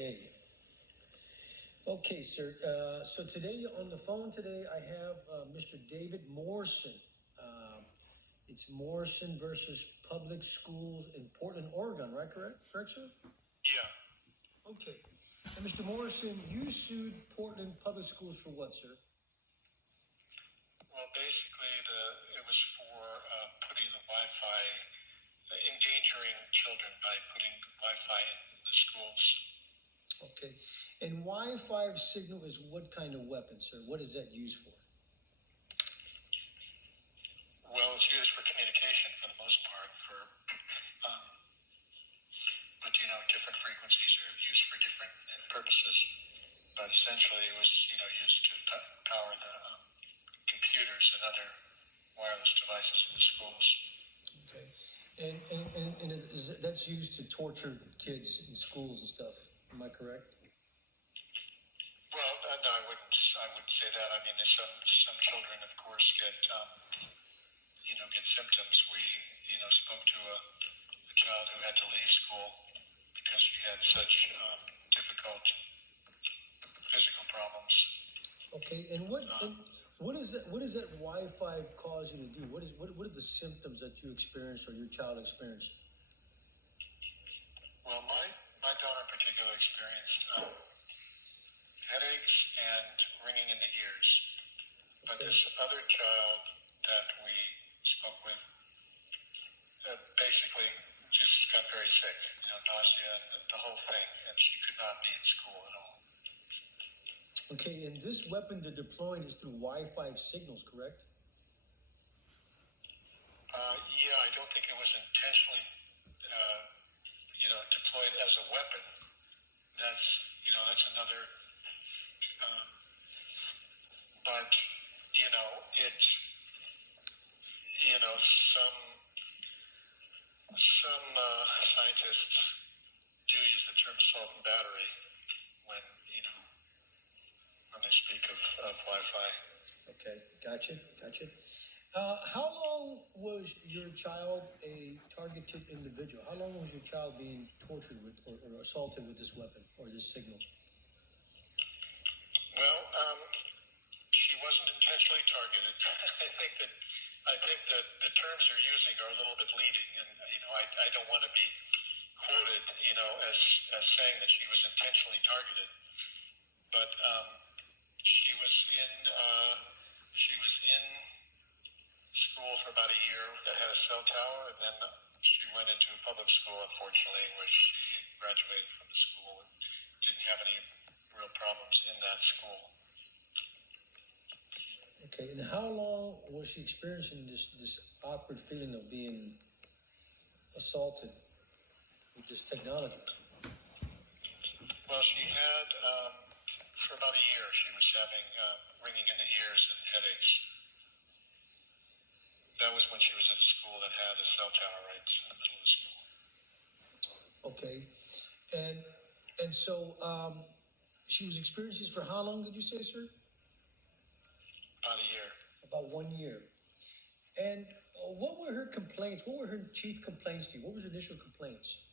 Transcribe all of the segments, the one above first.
Okay. Okay, sir. So today on the phone today, I have Mr. David Morrison. It's Morrison versus Public Schools in Portland, Oregon, right? Correct, sir? Yeah. Okay. And Mr. Morrison, you sued Portland Public Schools for what, sir? Well, basically, it was for putting the Wi-Fi, endangering children by putting Wi-Fi in the schools. Okay. And Wi-Fi signal is what kind of weapon, sir? What is that used for? Well, it's used for communication for the most part, but different frequencies are used for different purposes. But essentially, it was used to power the computers and other wireless devices in the schools. Okay. And that's used to torture kids in schools and stuff. Am I correct? Well, no, I wouldn't say that. I mean, there's some children, of course, get symptoms. We, spoke to a child who had to leave school because she had such difficult physical problems. Okay, and what does that Wi-Fi cause you to do? What are the symptoms that you experienced or your child experienced? Well, my daughter in particular experienced headaches and ringing in the ears. But Okay. this other child that we spoke with basically just got very sick, nausea and the whole thing, and she could not be in school at all. Okay, and this weapon they're deploying is through Wi-Fi signals, correct? Yeah, I don't think it was intentionally, deployed as a weapon. That's another. But some scientists do use the term salt and battery when they speak of Wi-Fi. Okay, gotcha. How long was your child a targeted individual? How long was your child being tortured with or assaulted with this weapon or this signal? Well, she wasn't intentionally targeted. I think that the terms you're using are a little bit leading, and I don't want to be quoted, as saying that she was intentionally targeted. But she was in school for about a year that had a cell tower, and then she went into a public school, unfortunately, in which she graduated from the school and didn't have any real problems in that school. Okay, and how long was she experiencing this awkward feeling of being assaulted with this technology? Well, she had, for about a year, she was having ringing in the ears and headaches. That was when she was in a school that had a cell tower right in the middle of the school. Okay, and so she was experiencing this for how long did you say, sir? About a year. About 1 year. And what were her complaints? What were her chief complaints to you? What was her initial complaints?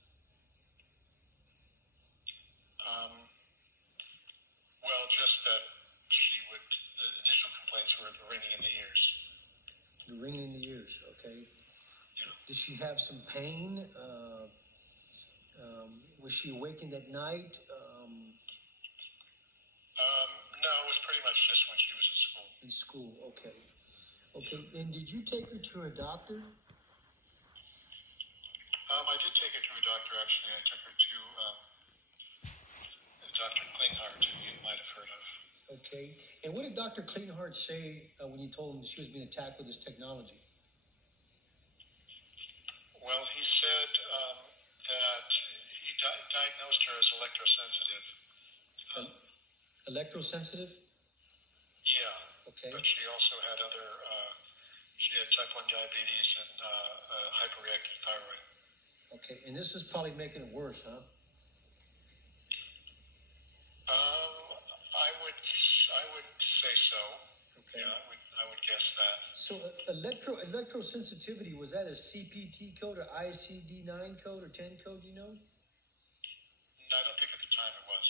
Well, just that the initial complaints were the ringing in the ears. The ringing in the ears, okay. Yeah. Did she have some pain? Was she awakened at night? No, it was pretty much just when she was in school. In school, okay. Okay, and did you take her to a doctor? I did take her to a doctor, actually. I took her to Dr. Klinghardt, who you might have heard of. Okay, and what did Dr. Klinghardt say when you told him that she was being attacked with this technology? Well, he said that he diagnosed her as electrosensitive. Electrosensitive? Yeah. Okay. But she also had she had type 1 diabetes and hyperreactive thyroid. Okay, and this is probably making it worse, huh? I would say so. Okay. Yeah, I would guess that. So electrosensitivity, was that a CPT code or ICD-9 code or 10 code, do you know? No, I don't think at the time it was.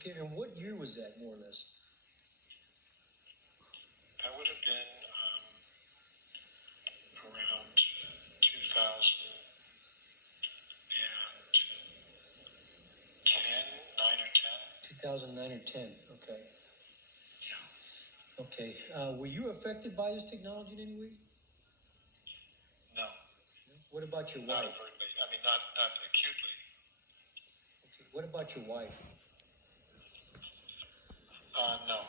Okay, and what year was that, more or less? That would have been around 2010, 9 or 10. 2009 or 10, okay. Yeah. Okay, were you affected by this technology in any way? No. What about your Not wife? overtly. I mean, not acutely. Okay, what about your wife? No.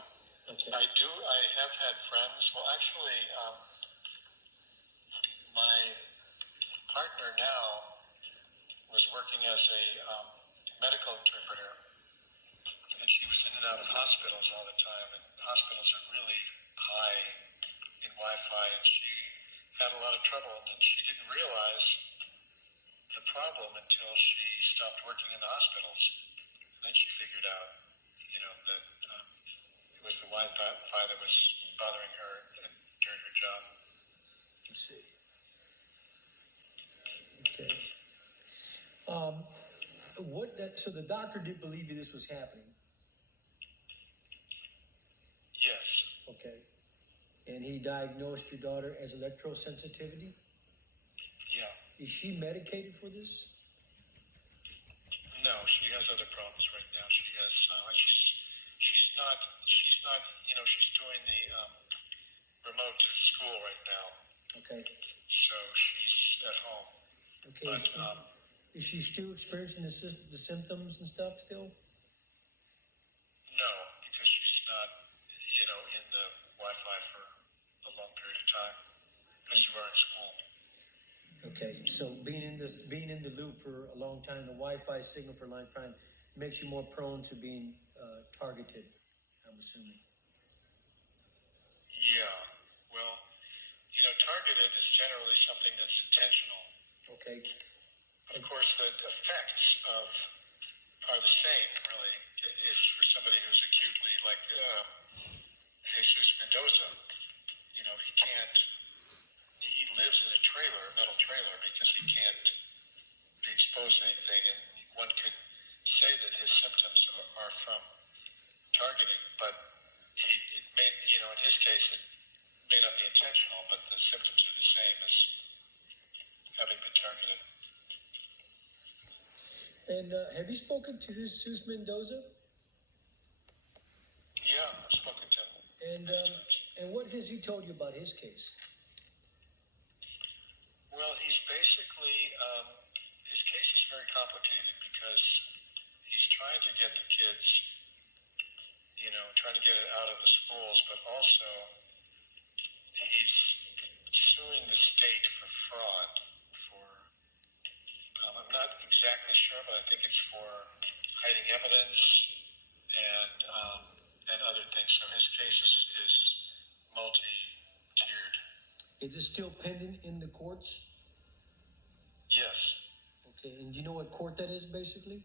Okay. I have had friends. Well, actually, my partner now was working as a medical interpreter, and she was in and out of hospitals all the time, and hospitals are really high in Wi-Fi, and she had a lot of trouble, and she didn't realize the problem until she stopped working in the hospitals. And then she figured out, that it was the Wi-Fi that was bothering her during her job. Let's see. Okay. So the doctor did believe you this was happening. Yes. Okay. And he diagnosed your daughter as electrosensitivity? Yeah. Is she medicated for this? No, she has other problems right now. She has, she's doing the remote school right now. Okay. So she's at home. Okay. But, is she still experiencing the symptoms and stuff still? no, because she's not, in the Wi-Fi for a long period of time, as you are in school. Okay, so being in the loop for a long time, the Wi-Fi signal for a long time makes you more prone to being targeted, I'm assuming. Yeah, well, targeted is generally something that's intentional. Okay. Of course, the effects are the same, really, if for somebody who's acutely, like Jesus Mendoza, he lives in a metal trailer, because he can't be exposed to anything, and one could say that his symptoms are from targeting, but in his case, it may not be intentional, but the symptoms are the same as having been targeted. And have you spoken to Jesus Mendoza? Yeah, I've spoken to him. And what has he told you about his case? Well, he's basically, his case is very complicated, because he's trying to get the kids, trying to get it out of the schools, but also he's suing the state for fraud, I'm not exactly sure, but I think it's for hiding evidence and other things. So his case is multi-tiered. Is it still pending in the courts? Yes. Okay, and do you know what court that is, basically?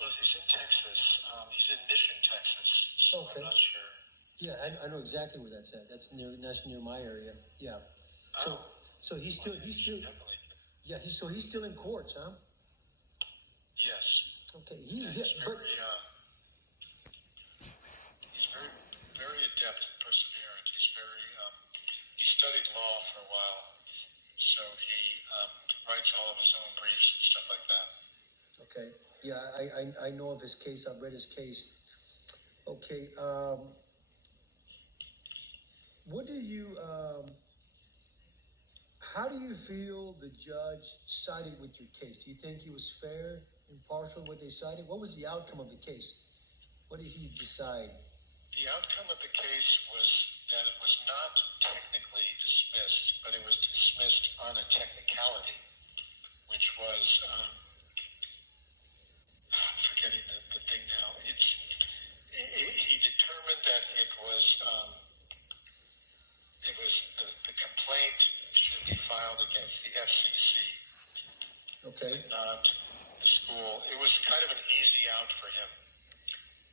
Well, he's in Texas. He's in Mission, Texas. So Okay. I'm not sure. Yeah, I know exactly where that's at. That's near my area. Yeah. Oh. So he's still Definitely. yeah. He's still in courts, huh? Yes. Okay. He's very, very adept and perseverant. He studied law for a while, so he writes all of his own briefs and stuff like that. Okay. Yeah, I know of his case. I've read his case. Okay. How do you feel the judge sided with your case? Do you think he was fair, impartial, what they cited? What was the outcome of the case? What did he decide? The outcome of the case was that it was not technically dismissed, but it was dismissed on a technicality, which was, I'm forgetting the thing now. He determined that it was the complaint should be filed against the FCC. Okay. Not the school. It was kind of an easy out for him.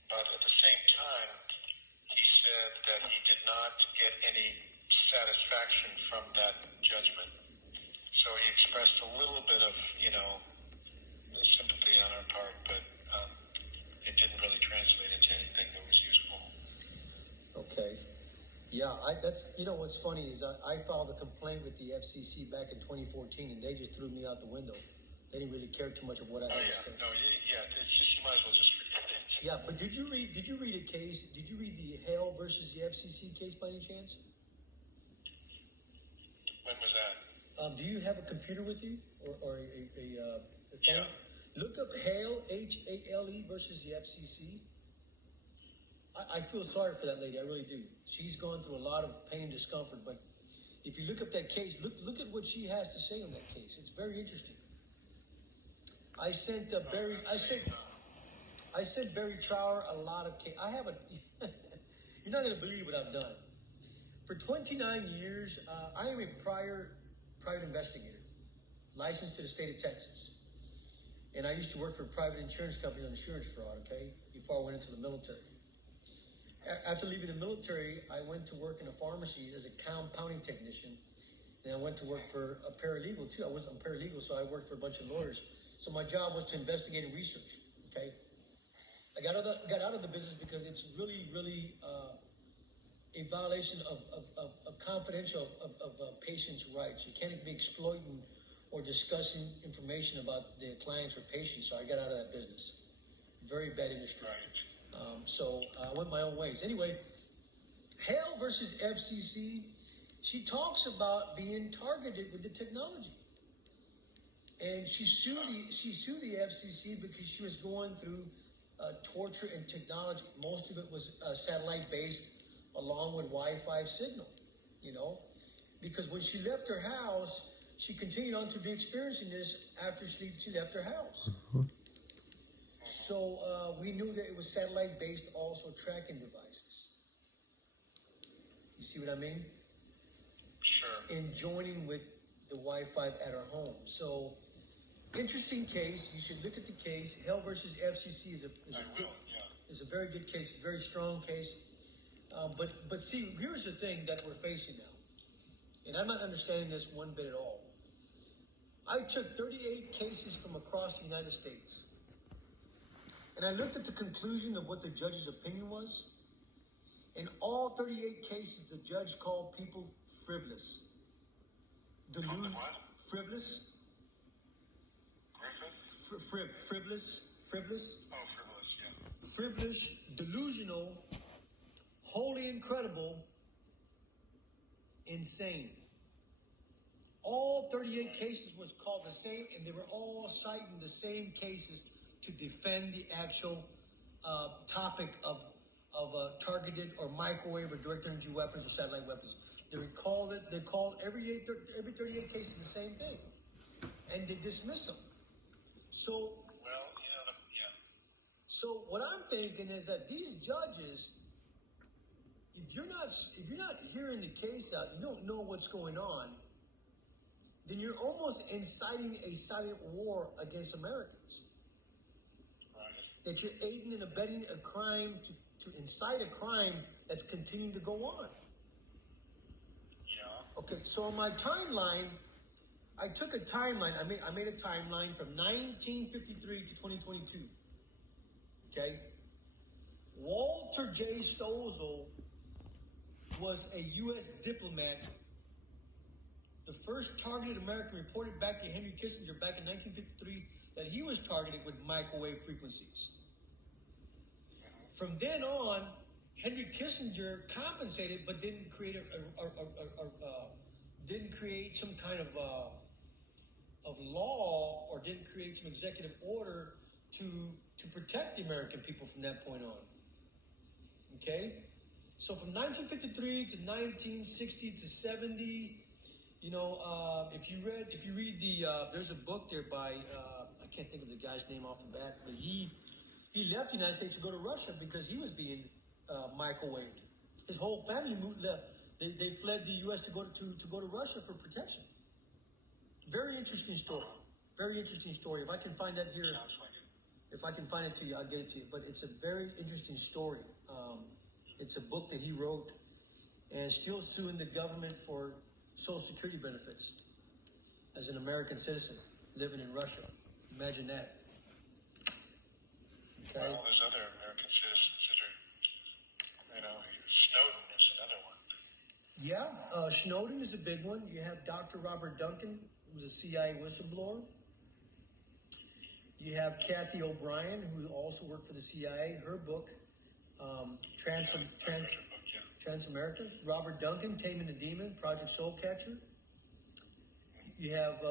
But at the same time, he said that he did not get any satisfaction from that judgment. So he expressed a little bit of, sympathy on our part, but it didn't really translate into anything that was useful. Okay. Yeah, that's, you know, what's funny is I filed a complaint with the FCC back in 2014, and they just threw me out the window. They didn't really care too much of what I had to say. No, it's just, you might as well just forget it. Yeah, but did you read a case? Did you read the Hale versus the FCC case by any chance? When was that? Do you have a computer with you or a phone? Yeah. Look up Hale, Hale versus the FCC. I feel sorry for that lady. I really do. She's gone through a lot of pain, discomfort. But if you look up that case, look at what she has to say on that case. It's very interesting. I sent Barry Trower a lot of case. I have a. You're not going to believe what I've done. For 29 years, I am a private investigator, licensed to the state of Texas. And I used to work for private insurance companies on insurance fraud, okay, before I went into the military. After leaving the military, I went to work in a pharmacy as a compounding technician. And I went to work for a paralegal, too. I wasn't a paralegal, so I worked for a bunch of lawyers. So my job was to investigate and research, okay? I got out of the business because it's really, really a violation of confidential of patients' rights. You can't be exploiting or discussing information about the clients or patients, so I got out of that business. Very bad industry. So I went my own ways. Anyway, Hale versus FCC, she talks about being targeted with the technology. And she sued the FCC because she was going through torture and technology. Most of it was satellite-based, along with Wi-Fi signal, you know. Because when she left her house, she continued on to be experiencing this after she left her house. So we knew that it was satellite-based, also tracking devices. You see what I mean? Sure. And joining with the Wi-Fi at her home. So, interesting case. You should look at the case. Hale versus FCC is a very good case, a very strong case. But see, here's the thing that we're facing now. And I'm not understanding this one bit at all. I took 38 cases from across the United States. And I looked at the conclusion of what the judge's opinion was. In all 38 cases, the judge called people frivolous. Frivolous? Frivolous? Oh, frivolous, yeah. Frivolous, delusional, wholly incredible, insane. All 38 cases was called the same, and they were all citing the same cases to defend the actual topic of targeted or microwave or direct energy weapons or satellite weapons. They called every 38 cases the same thing, and they dismiss them. So, So what I'm thinking is that these judges, if you're not hearing the case out, you don't know what's going on, then you're almost inciting a silent war against Americans. That you're aiding and abetting a crime to incite a crime that's continuing to go on. Yeah. Okay, so on my timeline, I took a timeline. I made a timeline from 1953 to 2022. Okay? Walter J. Stossel was a U.S. diplomat. The first targeted American reported back to Henry Kissinger back in 1953 that he was targeted with microwave frequencies. From then on, Henry Kissinger compensated, but didn't create some kind of law or didn't create some executive order to protect the American people from that point on. Okay, so from 1953 to 1960 to 70. You know, if you read there's a book there by, I can't think of the guy's name off the bat, but he left the United States to go to Russia because he was being microwaved. His whole family left. They fled the U.S. to go to Russia for protection. Very interesting story. Very interesting story. If I can find that here, if I can find it to you, I'll get it to you. But it's a very interesting story. It's a book that he wrote, and still suing the government for Social Security benefits as an American citizen living in Russia. Imagine that. Okay. Well, there's other American citizens that are, Snowden is another one. Yeah, Snowden is a big one. You have Dr. Robert Duncan, who's a CIA whistleblower. You have Kathy O'Brien, who also worked for the CIA. Her book, Trans-American. Robert Duncan, Taming the Demon, Project Soul Catcher. You have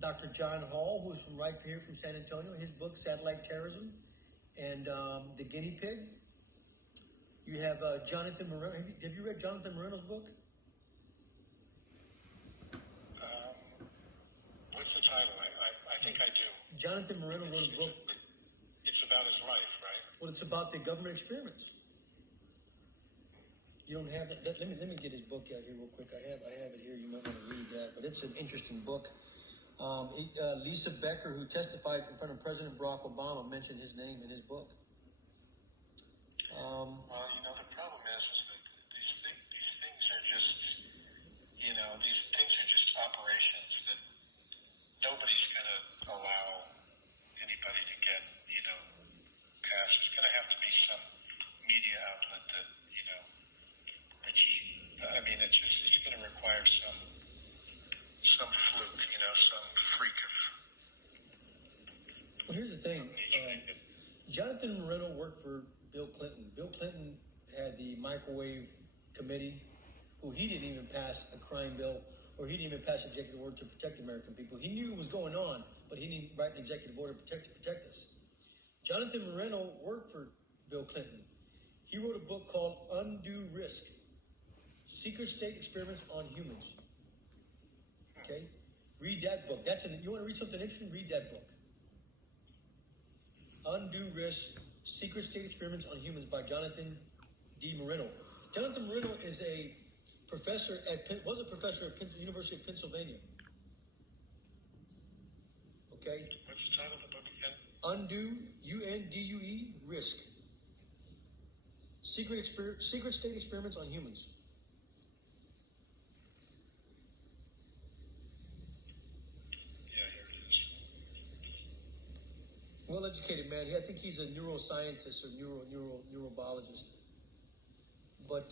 Dr. John Hall, who's from right here from San Antonio. His book, Satellite Terrorism and The Guinea Pig. You have Jonathan Moreno. Have you read Jonathan Moreno's book? What's the title? I think I do. Jonathan Moreno wrote a book. It's about his life, right? Well, it's about the government experiments. You don't have it. Let me get his book out here real quick. I have it here. You might want to read that, but it's an interesting book. Lisa Becker, who testified in front of President Barack Obama, mentioned his name in his book. Well, the problem is that these things are just, these things are just operations that nobody's going to allow anybody to get, past. It's going to have to be some media outlet that, it's going to require some fluke, some freak of. Well, here's the thing. Jonathan Moreno worked for Bill Clinton. Bill Clinton had the microwave committee, who he didn't even pass a crime bill, or he didn't even pass an executive order to protect American people. He knew what was going on, but he didn't write an executive order to protect us. Jonathan Moreno worked for Bill Clinton. He wrote a book called Undue Risk: Secret State Experiments on Humans. Okay? Read that book. You want to read something interesting? Read that book. Undue Risk: Secret State Experiments on Humans by Jonathan D. Moreno. Jonathan Moreno is was a professor at the University of Pennsylvania. Okay? What's the title of the book again? Undue, UNDUE, Risk: Secret State Experiments on Humans. Well-educated man. I think he's a neuroscientist or neurobiologist. But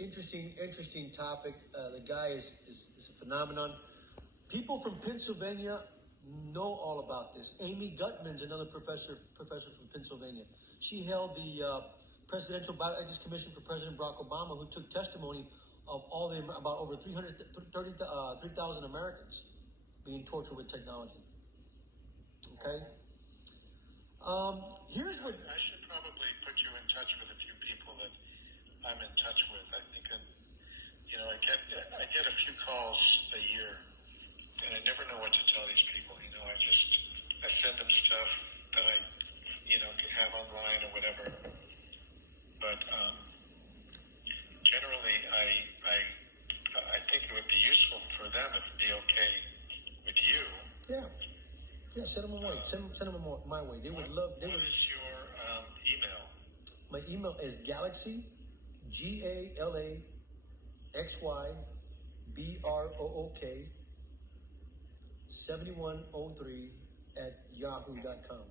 interesting topic. The guy is a phenomenon. People from Pennsylvania know all about this. Amy Gutman's another professor from Pennsylvania. She held the Presidential Bioethics Commission for President Barack Obama, who took testimony of about over 3,000 Americans being tortured with technology. Okay. Here's what I should probably put you in touch with a few people that I'm in touch with. I think I get a few calls a year, and I never know what to tell these people. I send them stuff that I have online or whatever. But generally, I think it would be useful for them if it'd be okay with you. Yeah, send them away. Send them my way. They would love. What is your email? My email is Galaxy, GALAXY BROOK 7103 at yahoo.com.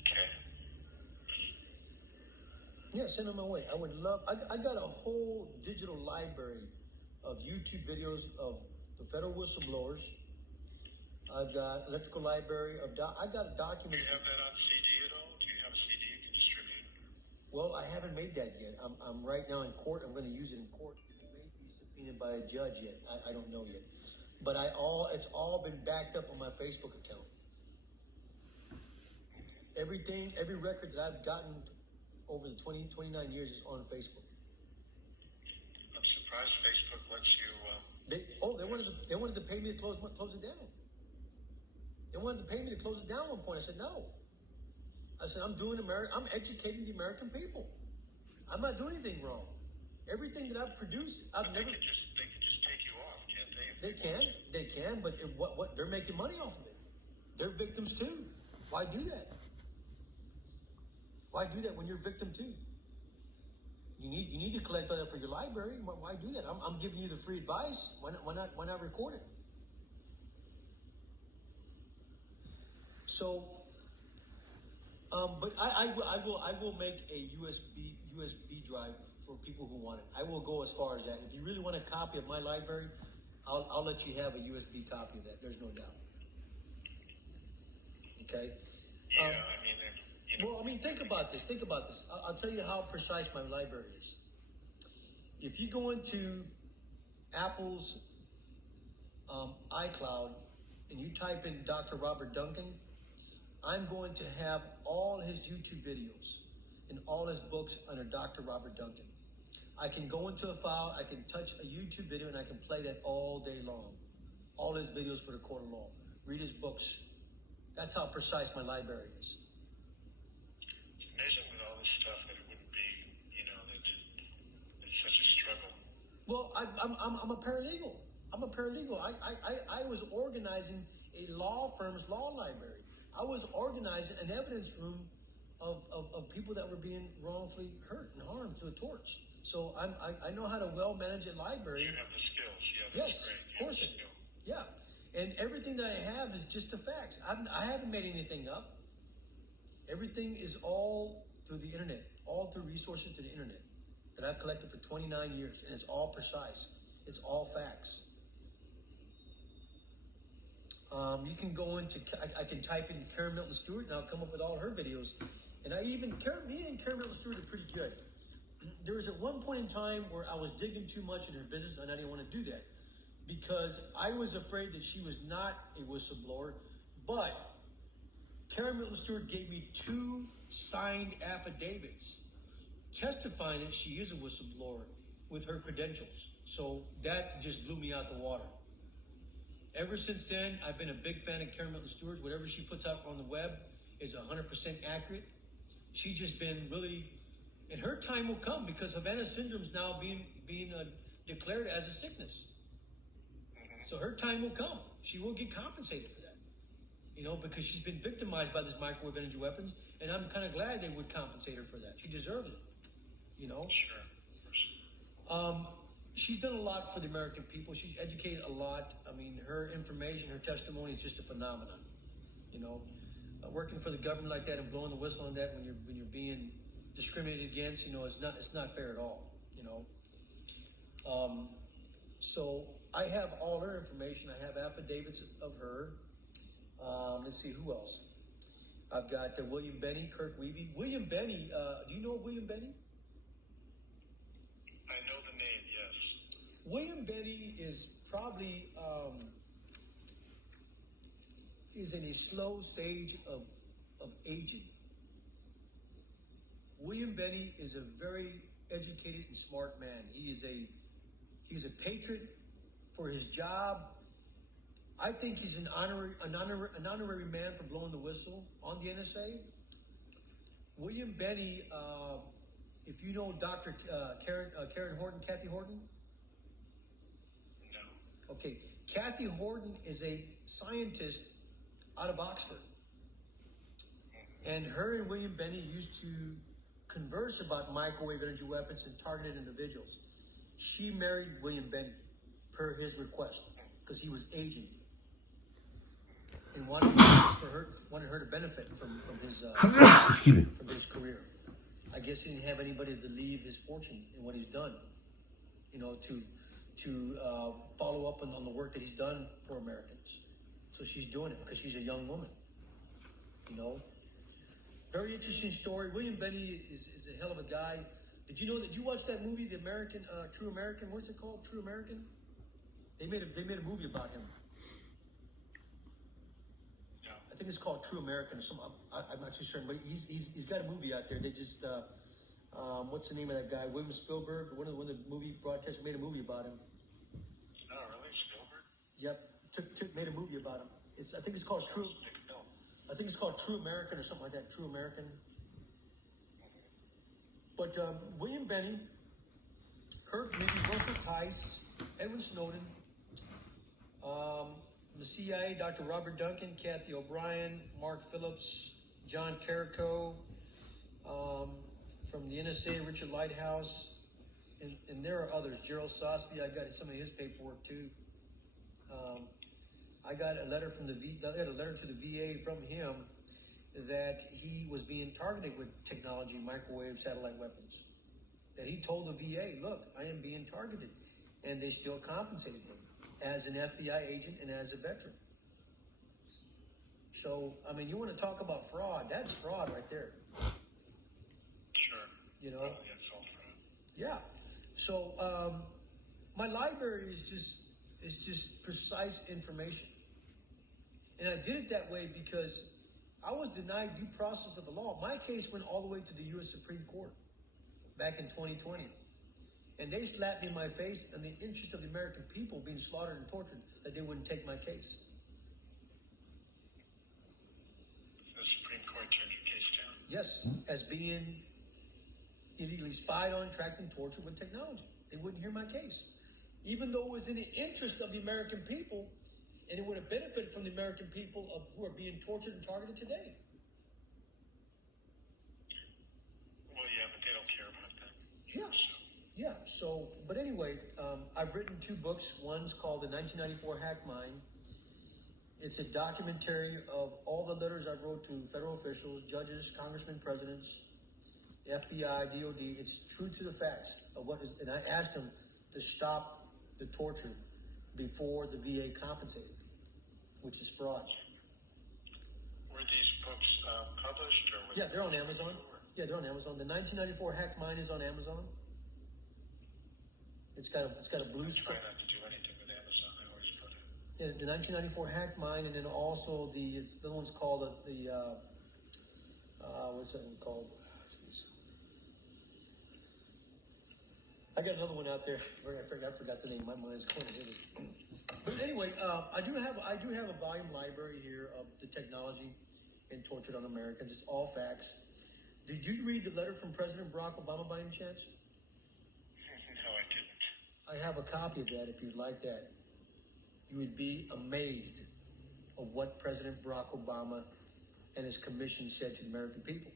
Okay. Yeah, send them my way. I would love. I got a whole digital library of YouTube videos of the federal whistleblowers. I've got electrical library of. I got documents. Do you have that on CD at all? Do you have a CD you can distribute? Well, I haven't made that yet. I'm right now in court. I'm going to use it in court. It may be subpoenaed by a judge yet. I don't know yet. But it's all been backed up on my Facebook account. Every record that I've gotten over the 29 years is on Facebook. I'm surprised Facebook lets you. They wanted to pay me to close it down. They wanted to pay me to close it down at one point. I said no. I said I'm educating the American people. I'm not doing anything wrong. Everything that I've produced, They could just take you off, can't they? They can, but what they're making money off of it. They're victims too. Why do that? Why do that when you're a victim too? You need to collect all that for your library. Why do that? I'm giving you the free advice. Why not record it? So, but I will make a USB drive for people who want it. I will go as far as that. If you really want a copy of my library, I'll let you have a USB copy of that. There's no doubt. Okay. Yeah, I mean, Well, I mean, think about this. I'll tell you how precise my library is. If you go into Apple's iCloud and you type in Dr. Robert Duncan, I'm going to have all his YouTube videos and all his books under Dr. Robert Duncan. I can go into a file, I can touch a YouTube video, and I can play that all day long. All his videos for the court of law. Read his books. That's how precise my library is. it's amazing with all this stuff that it wouldn't be, that it's such a struggle. Well, I'm a paralegal. I was organizing a law firm's law library. I was organizing an evidence room of people that were being wrongfully hurt and harmed through a torch. So I know how to well manage a library. You have the skills. Yes, of course I do. Yeah. And everything that I have is just the facts. I haven't made anything up. Everything is all through the internet, all through resources to the internet that I've collected for 29 years. And it's all precise. It's all facts. You can go into, I can type in Karen Milton Stewart and I'll come up with all her videos. And me and Karen Milton Stewart are pretty good. There was at one point in time where I was digging too much in her business and I didn't want to do that because I was afraid that she was not a whistleblower. But Karen Milton Stewart gave me 2 signed affidavits testifying that she is a whistleblower with her credentials. So that just blew me out the water. Ever since then, I've been a big fan of Karen Milton Stewart. Whatever she puts out on the web is 100% accurate. She's just been really, and her time will come because Havana syndrome is now being declared as a sickness. So her time will come. She will get compensated for that, because she's been victimized by these microwave energy weapons, and I'm kind of glad they would compensate her for that. She deserves it, Sure, of course. She's done a lot for the American people. She's educated a lot. I mean, her information, her testimony is just a phenomenon. Working for the government like that and blowing the whistle on that when you're being discriminated against, it's not fair at all. So I have all her information. I have affidavits of her. Let's see who else. I've got William Benny, Kirk Weeby. William Benny. Do you know of William Benny? I know the name, yes. William Benny is probably is in a slow stage of aging. William Benny is a very educated and smart man. He's a patriot for his job. I think he's an honorary man for blowing the whistle on the NSA. William Benny, if you know Dr. Karen Horton, Kathy Horton. No. Okay, Kathy Horton is a scientist out of Oxford. And her and William Benny used to converse about microwave energy weapons and targeted individuals. She married William Benny per his request because he was aging and wanted her to benefit from his career. I guess he didn't have anybody to leave his fortune in what he's done, to follow up on the work that he's done for Americans. So she's doing it because she's a young woman, Very interesting story. William Benny is a hell of a guy. Did you watch that movie, The American, True American? What's it called? True American? They made a movie about him. No. I think it's called True American or something. I'm not too certain, but he's got a movie out there. They just what's the name of that guy? William Spielberg, one of the movie broadcasters made a movie about him. Oh, really? Spielberg? Yep, made a movie about him. I think it's called True. I think it's called True American or something like that. True American. But William Benny, Kirk Weeby, Russell Tice, Edward Snowden, the CIA, Dr. Robert Duncan, Kathy O'Brien, Mark Phillips, John Carrico, from the NSA, Richard Lighthouse, and there are others. Gerald Sosby, I got some of his paperwork too. I got a letter from I got a letter to the VA from him that he was being targeted with technology, microwave, satellite weapons. That he told the VA, look, I am being targeted. And they still compensated him as an FBI agent and as a veteran. So, I mean, you want to talk about fraud? That's fraud right there. Sure. You know? Probably it's all fraud. Yeah. So, my library is just precise information. And I did it that way because I was denied due process of the law. My case went all the way to the U.S. Supreme Court back in 2020. And they slapped me in my face in the interest of the American people being slaughtered and tortured that they wouldn't take my case. The Supreme Court turned your case down? Yes, as being illegally spied on, tracked, and tortured with technology. They wouldn't hear my case. Even though it was in the interest of the American people, and it would have benefited from the American people who are being tortured and targeted today. Well, yeah, but they don't care about that. Yeah. Yeah, so, but anyway, I've written 2 books. One's called The 1994 Hack Mind. It's a documentary of all the letters I wrote to federal officials, judges, congressmen, presidents, FBI, DOD. It's true to the facts of what is, and I asked them to stop the torture before the VA compensated me, which is fraud. Were these books published? Or Yeah, they're on Amazon. Yeah, they're on Amazon. The 1994 Hack Mind is on Amazon. It's got a blue screen. screen. I try not to do anything with Amazon. I always put it. Yeah, the 1994 Hack Mind, and then also the one's called what's that one called? Jeez. I got another one out there. I forgot the name. My mind's going to hit it. But anyway, I do have a volume library here of the technology and tortured on Americans. It's all facts. Did you read the letter from President Barack Obama by any chance? No, I didn't. I have a copy of that if you'd like that. You would be amazed of what President Barack Obama and his commission said to the American people.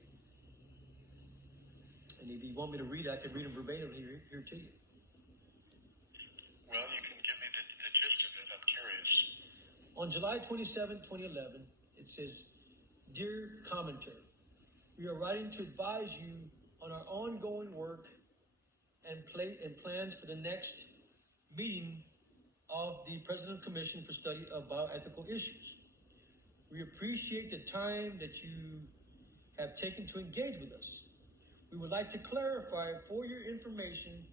And if you want me to read it, I could read it verbatim here to you. Well, you can give me the gist of it. I'm curious. On July 27, 2011, it says, Dear Commenter, we are writing to advise you on our ongoing work and plans for the next meeting of the Presidential Commission for Study of Bioethical Issues. We appreciate the time that you have taken to engage with us. We would like to clarify for your information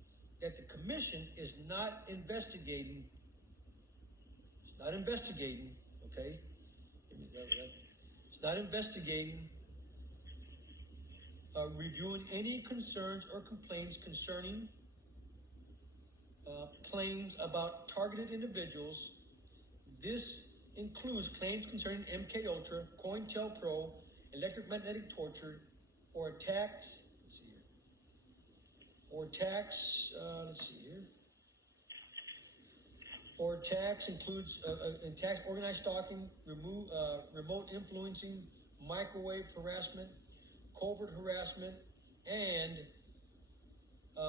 that the Commission is not investigating. It's not investigating, okay? It's not investigating, reviewing any concerns or complaints concerning claims about targeted individuals. This includes claims concerning MKUltra, COINTELPRO, electromagnetic torture, or attacks. Or attacks includes attacks, organized stalking, remote influencing, microwave harassment, covert harassment, and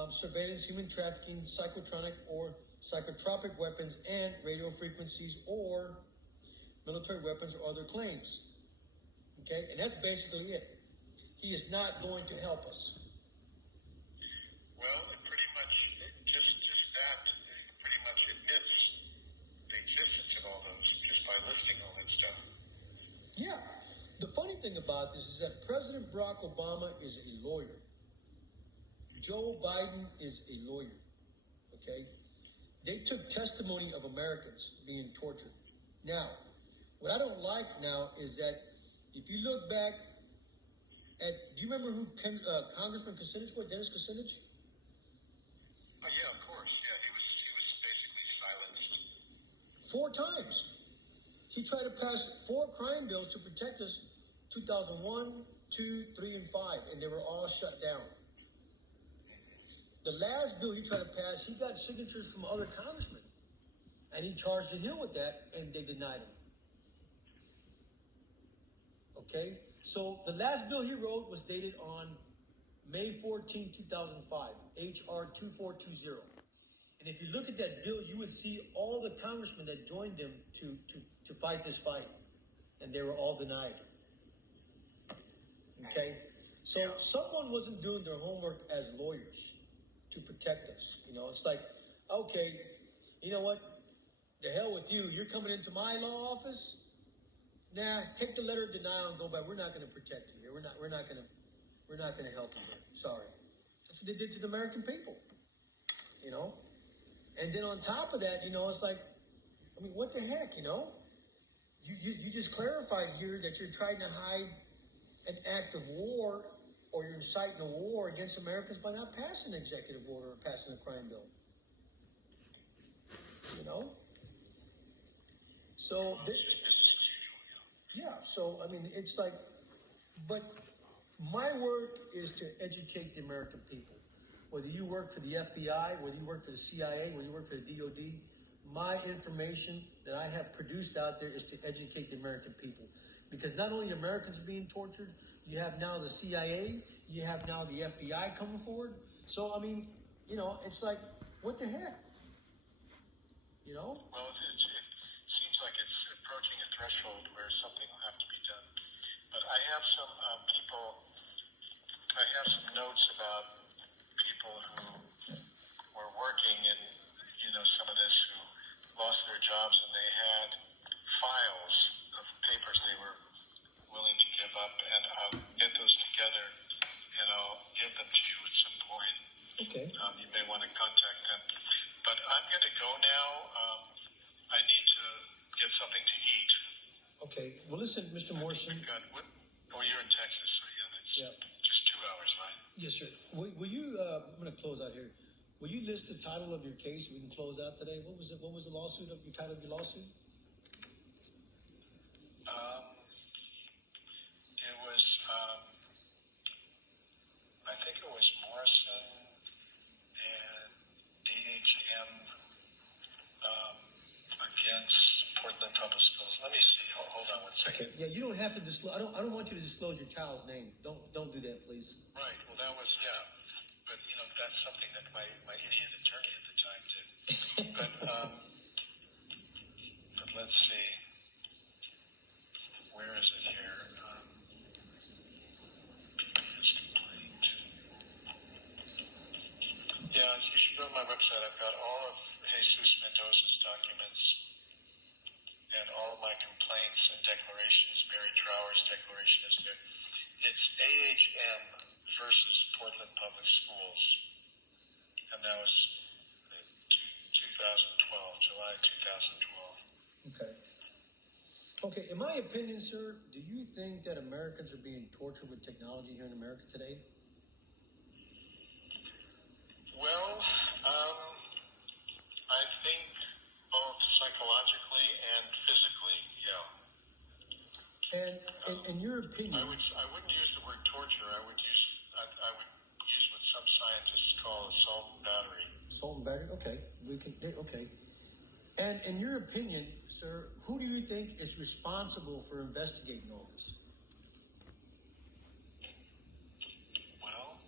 surveillance, human trafficking, psychotronic or psychotropic weapons, and radio frequencies or military weapons or other claims. Okay, and that's basically it. He is not going to help us. Well, it pretty much, just that pretty much admits the existence of all those just by listing all that stuff. Yeah. The funny thing about this is that President Barack Obama is a lawyer. Joe Biden is a lawyer. Okay? They took testimony of Americans being tortured. Now, what I don't like now is that if you look back at, do you remember who Congressman Kucinich was, Dennis Kucinich? Yeah, of course. Yeah, he was basically silenced 4 times. He tried to pass 4 crime bills to protect us, 2001, 2, 3, and 5, and they were all shut down. The last bill he tried to pass, he got signatures from other congressmen, and he charged him with that, and they denied him. Okay? So the last bill he wrote was dated on May 14, 2005, H.R. 2420. And if you look at that bill, you would see all the congressmen that joined them to fight this fight. And they were all denied. Okay? So someone wasn't doing their homework as lawyers to protect us. You know, it's like, okay, you know what? The hell with you. You're coming into my law office? Nah, take the letter of denial and go back. We're not going to protect you here. We're not going to help you here. Sorry. That's what they did to the American people. You know? And then on top of that, you know, it's like, I mean, what the heck, you know? You just clarified here that you're trying to hide an act of war, or you're inciting a war against Americans by not passing an executive order or passing a crime bill. You know? So, so, I mean, it's like, but my work is to educate the American people. Whether you work for the FBI, whether you work for the CIA, whether you work for the DOD, my information that I have produced out there is to educate the American people. Because not only Americans are being tortured, you have now the CIA, you have now the FBI coming forward. So, I mean, you know, it's like, what the heck? You know? Well, it seems like it's approaching a threshold where something will have to be done. But I have some notes about people who were working in, you know, some of this, who lost their jobs, and they had files of papers they were willing to give up, and I'll get those together and I'll give them to you at some point. Okay. You may want to contact them. But I'm going to go now. I need to get something to eat. Okay. Well, listen, Mr. Morrison. You're in Texas, so yeah, that's just 2 hours, right? Yes, sir. Will you, I'm going to close out here. Will you list the title of your case so we can close out today? What was it? What was the lawsuit of your title of your lawsuit? It was, I think it was Morrison and DHM against Portland Public Schools. Let me see. Hold on one second. Okay. Yeah, you don't have to disclose. I don't want you to disclose your child's name. Don't do that, please. Right. Well, that was, yeah. But, you know, that's something that my idiot attorney at the time did. But let's see. Where is it here? Yeah, you should go to my website. I've got all of Jesus Mendoza's documents and all of my complaints and declarations. Barry Trower's declaration is there. It's AHM versus Portland Public Schools. And that was 2012, July 2012. Okay. Okay, in my opinion, sir, do you think that Americans are being tortured with technology here in America today? Well, I think both psychologically and physically, yeah. And in your opinion, I wouldn't use the word torture. I would use what some scientists call assault and battery. Assault and battery. Okay, okay. And in your opinion, sir, who do you think is responsible for investigating all this? Well,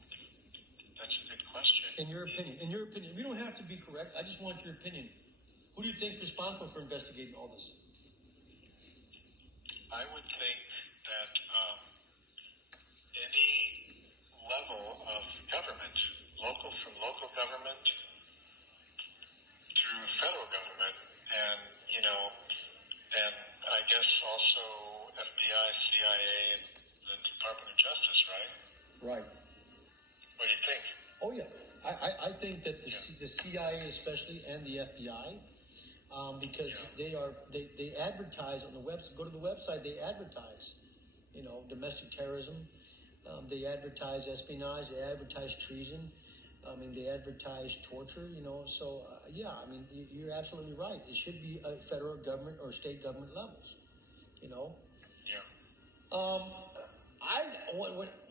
that's a good question. In your opinion, we don't have to be correct. I just want your opinion. Who do you think is responsible for investigating all this? I would think that any level of government, from local government through federal government, and, you know, and I guess also FBI, CIA, and the Department of Justice, right? Right. What do you think? Oh, yeah. I think that the CIA especially and the FBI, because they advertise on the website. Go to the website, they advertise, you know, domestic terrorism. They advertise espionage. They advertise treason. I mean, they advertise torture, you know. So, yeah, I mean, you're absolutely right. It should be at federal government or state government levels, you know. Yeah.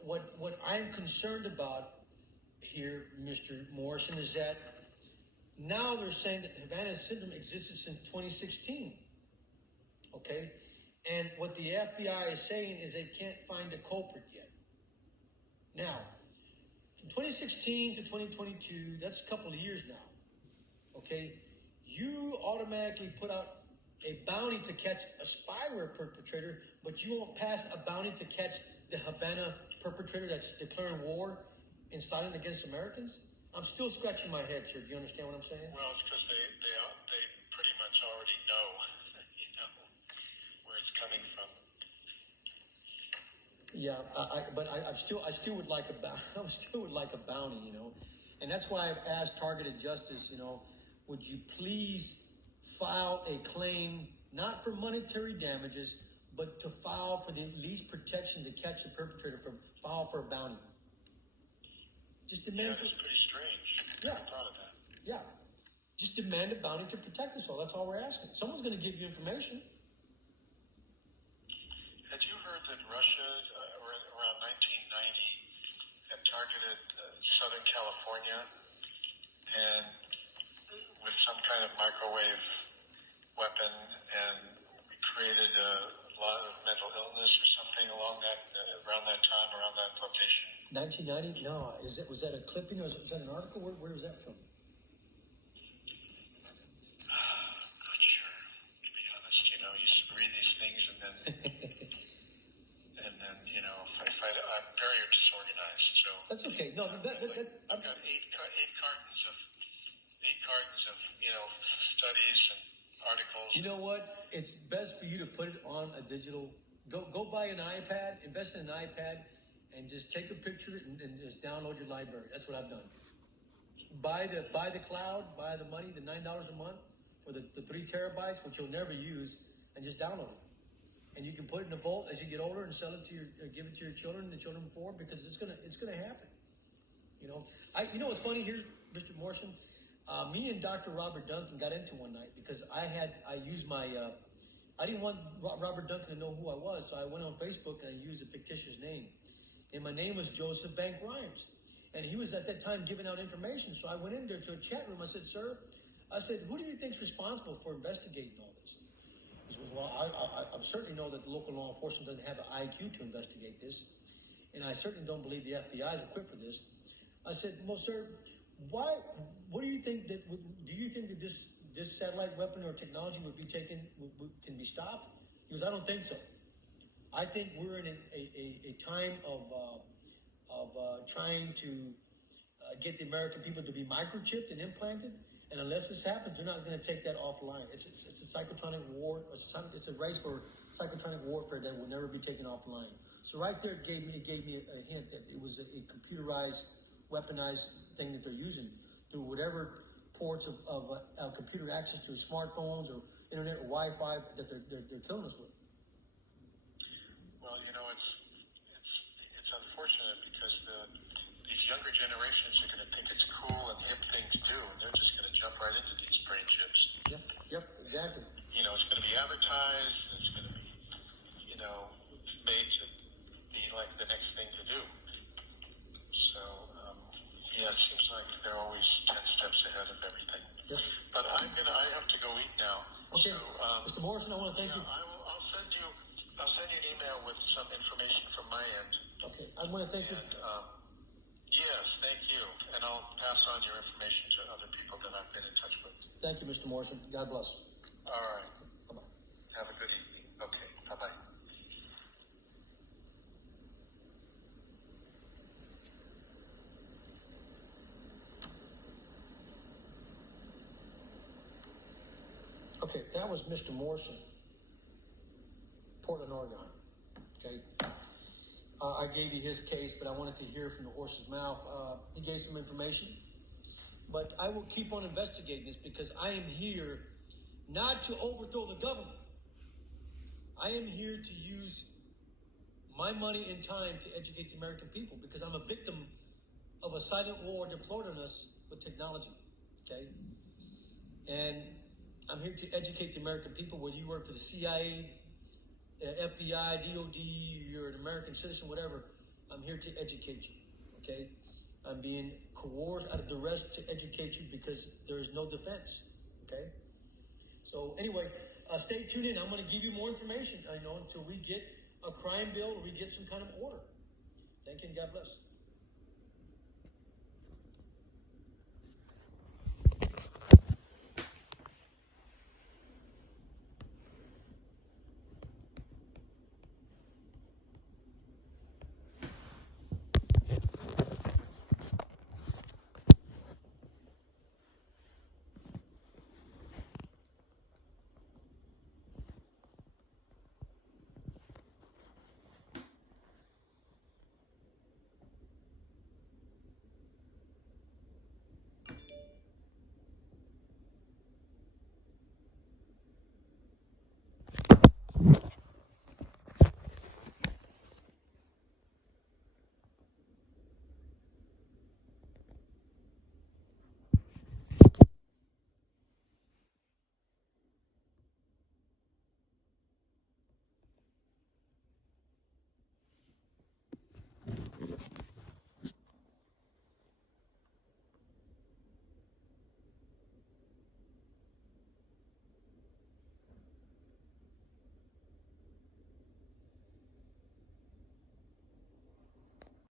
What I'm concerned about here, Mr. Morrison, is that now they're saying that Havana syndrome existed since 2016. Okay? And what the FBI is saying is they can't find a culprit yet. Now, from 2016 to 2022, that's a couple of years now. okay, you automatically put out a bounty to catch a spyware perpetrator, but you won't pass a bounty to catch the Havana perpetrator that's declaring war and silent against Americans? I'm still scratching my head, sir. Do you understand what I'm saying? Well, it's because they pretty much already know, where it's coming from. Yeah, I still would like a bounty, and that's why I've asked Targeted Justice, would you please file a claim not for monetary damages, but to file for the least protection to catch the perpetrator, file for a bounty. Just demand. Yeah, it's pretty strange. Yeah. I thought of that. Yeah. Just demand a bounty to protect us all. That's all we're asking. Someone's going to give you information. Had you heard that Russia, around 1990, had targeted Southern California and with some kind of microwave weapon and created a lot of mental illness or something around that time, around that location? 1990? No. Was that a clipping or was that an article? Where was that from? Not sure, to be honest. You read these things and then, I'm very disorganized. So that's okay. No, I've got eight cartons of studies and articles. You know what? It's best for you to put it on a digital. Go buy an iPad, invest in an iPad, and just take a picture and just download your library. That's what I've done. Buy the cloud, buy the money, the $9 a month for the 3 terabytes, which you'll never use, and just download it. And you can put it in a vault as you get older and sell it to give it to your children and the children before, because it's gonna happen. What's funny here, Mr. Morrison? Me and Dr. Robert Duncan got into one night because I used my I didn't want Robert Duncan to know who I was, so I went on Facebook and I used a fictitious name. And my name was Joseph Bank Rhymes. And he was at that time giving out information. So I went in there to a chat room. I said, sir, who do you think's responsible for investigating all this? He said, well, I certainly know that the local law enforcement doesn't have the IQ to investigate this. And I certainly don't believe the FBI is equipped for this. I said, well, sir, what do you think that this satellite weapon or technology would be taken, can be stopped? He goes, I don't think so. I think we're in a time of trying to get the American people to be microchipped and implanted, and unless this happens, they're not going to take that offline. It's a psychotronic war. It's a race for psychotronic warfare that will never be taken offline. So right there, it gave me a hint that it was a computerized, weaponized thing that they're using through whatever ports of computer access to smartphones or internet or Wi-Fi that they're killing us with. Well, it's unfortunate because these younger generations are going to think it's cool and hip thing to do, and they're just going to jump right into these brain chips. Yep, exactly. It's going to be advertised. It's going to be, made to be like the next thing to do. So, it seems like they're always 10 steps ahead of everything. Yep. But I have to go eat now. Okay, so, Mr. Morrison, I want to thank you. I'll send you an email with some information from my end. Okay, I want to thank you. Yes, thank you. And I'll pass on your information to other people that I've been in touch with. Thank you, Mr. Morrison. God bless. All right. Bye-bye. Have a good evening. Okay, bye-bye. Okay, that was Mr. Morrison, Portland, Oregon. Okay. I gave you his case, but I wanted to hear from the horse's mouth. He gave some information, but I will keep on investigating this because I am here not to overthrow the government. I am here to use my money and time to educate the American people because I'm a victim of a silent war deployed on us with technology. Okay. And I'm here to educate the American people, whether you work for the CIA, FBI, DOD, you're an American citizen, whatever. I'm here to educate you, okay? I'm being coerced out of duress to educate you because there is no defense, okay? So anyway, stay tuned in. I'm going to give you more information, until we get a crime bill or we get some kind of order. Thank you and God bless.